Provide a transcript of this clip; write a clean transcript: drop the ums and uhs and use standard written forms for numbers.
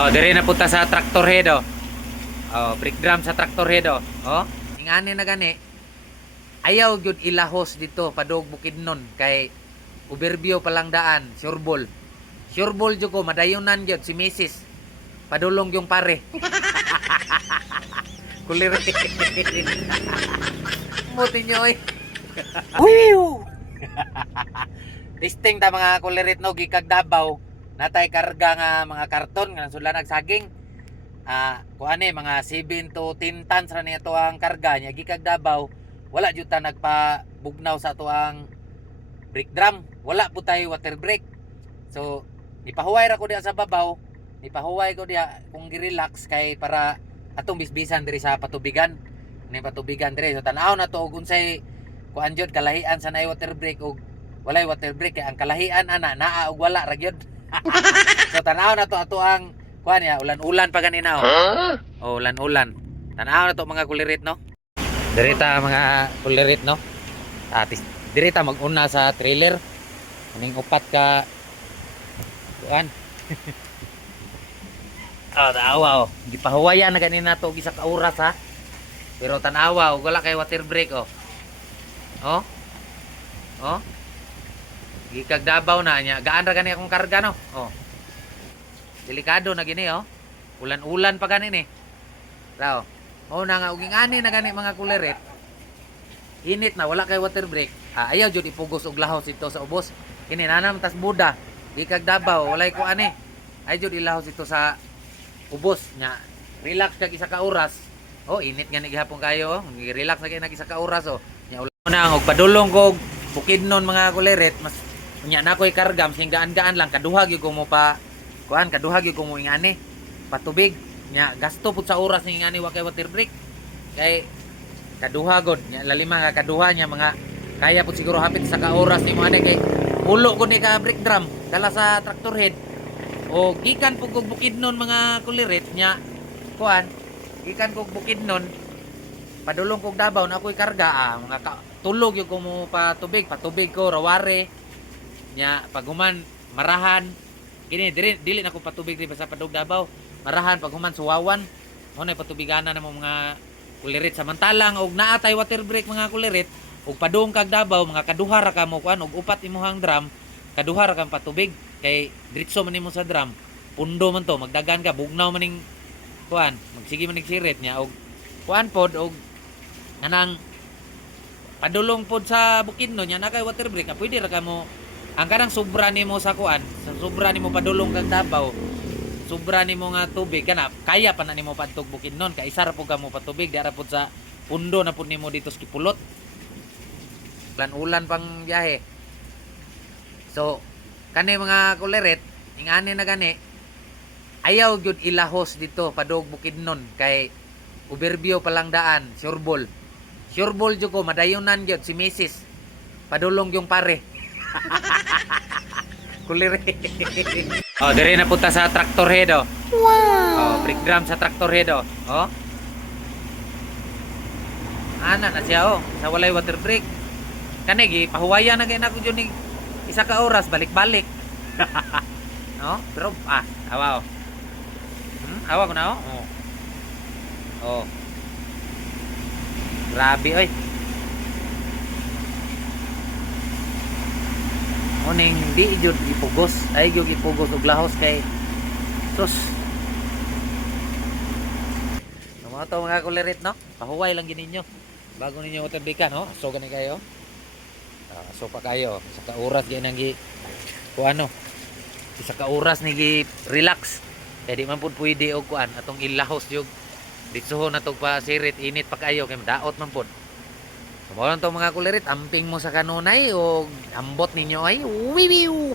Oh, dire na punta sa tractor head oh. Oh, brake drum sa tractor head oh. Oh, ingani na gani. Ayaw gyud ilahos dito padug Bukidnon kay overview palang daan, sureball. Sureball jud ko madayonan gyud si Mrs. Padulong yung pare. Kulir. Muti nyo oy. Wiw. Testing ta mga kulirit no gikag Davao. Natay karga nga mga karton nga sula nagsaging. Kuan mga 7 to 10 tons ra niya to ang karga niya gikag Davao. Wala jud ta nagpabugnaw sa to ang brake drum. Wala po tayo water brake. So nipahuway ra ko diha sa babaw. Nipahuway ko diha kung gi-relax kay para atong bisbisan diri sa patubigan. Ni patubigan diri so tan-aw na to og unsay kuan jud kalahian sa nay water brake og walay water brake kay ang kalahian ana naa og wala ra gyud. So tan-aw na to ato ang kuan ya ulan-ulan pa ganina oh. Oh ulan-ulan. Tan-aw na to mga kulirit no. Diri ta mga kulirit no. Diri ta mag-una sa trailer. Aning upat ka kuan. Tanawa oh. Gipahuwayan na ganina to gisa ka oras ha. Pero tanawa og wala kay water brake oh. Oh. Oh. Gikag Davao na nya. Gaan ra gani akong karga no. Oh. Delikado na gini oh. Ulan-ulan pa gani ni. Raw. Oh na nga uging ani na gani mga kulirit. Init na wala kay water brake. Ayaw jud ipugos og lahos ito sa ubos. Kini nanam tas buda. Gikag Davao walay ko ani. Ay jud ilahos ito sa ubos nya. Relax kag isa ka oras. Oh init nga ni gihapon kayo oh. Relax na kay nag isa ka oras oh. Nya ulan na og padulong kog Bukidnon mga kulirit mas nya na ko'y kargam sing gaan-gaan lang kaduha gyud ko mo pa kuan kaduha gyud ko mo ingani patubig nya gasto pud sa oras ning ingani wa kay water brake kay kaduha gud nya lalima nga kaduha nya mga kaya pud siguro hapit sa ka oras nimo ani kay ulo ko ni ka brake drum dala sa tractor head o gikan pud kog Bukidnon mga kulirit nya kuan gikan kog Bukidnon padulong kog Davao na ako'y karga mga tulog yung kumo patubig ko raware nya paguman marahan kini dili na ko patubig di sa padug Davao marahan paguman suwawan mo na patubigana na mo mga kulirit samantalang og naa tay water brake mga kulirit og padung kag Davao mga kaduha ra ka mo kuan og upat imong drum kaduha ra kang patubig kay diretso man nimo sa drum pundo man to magdagan ka bugnaw man ning kuan magsige man ning sirit nya og kuan pod og anang padulong pod sa Bukidnon nya na kay water brake pwede ra ka mo ang kanang sobra nimo sa kuan sa sobra nimo padulong kag Davao sobra nimo nga tubig kana kaya pa na nimo padtog Bukidnon kay isa ra pud ka mo patubig di ra pud sa pundo na pud nimo dito sa Kipulot ulan pang biyahe so kani mga kulirit ingani na gani ayaw gyud ilahos dito padug Bukidnon kay overview palang daan sureball jud ko madayonan gyud si Mrs. Padulong yung pare. Kulirit. Oh, dire na punta sa tractor head oh. Wow. Oh, brake drum sa tractor head oh. Oh. Ana na siya oh, sa walay water brake. Kani gi pahuwayan na kay nako jud ni isa ka oras balik-balik. No? Pero awa oh. Awa ko na oh. Oh. Grabe oy. Oning di jud ipugos, ay gyud ipugos og lahos kay sus. Mo to mga kulirit no. Pahuway lang gininyo bago ninyo utabikan no. So gani kayo. So pa kayo sa ka oras gyud nang gi kuano. Isa ka oras ni gi relax. Kay di man pud pwede og kuan atong ilahos jud. Ditsuhon na to pa sirit init pa kayo kay daot man pod. Mo lang to mga kulirit amping mo sa kanunay o ambot ninyo ay wiwiw.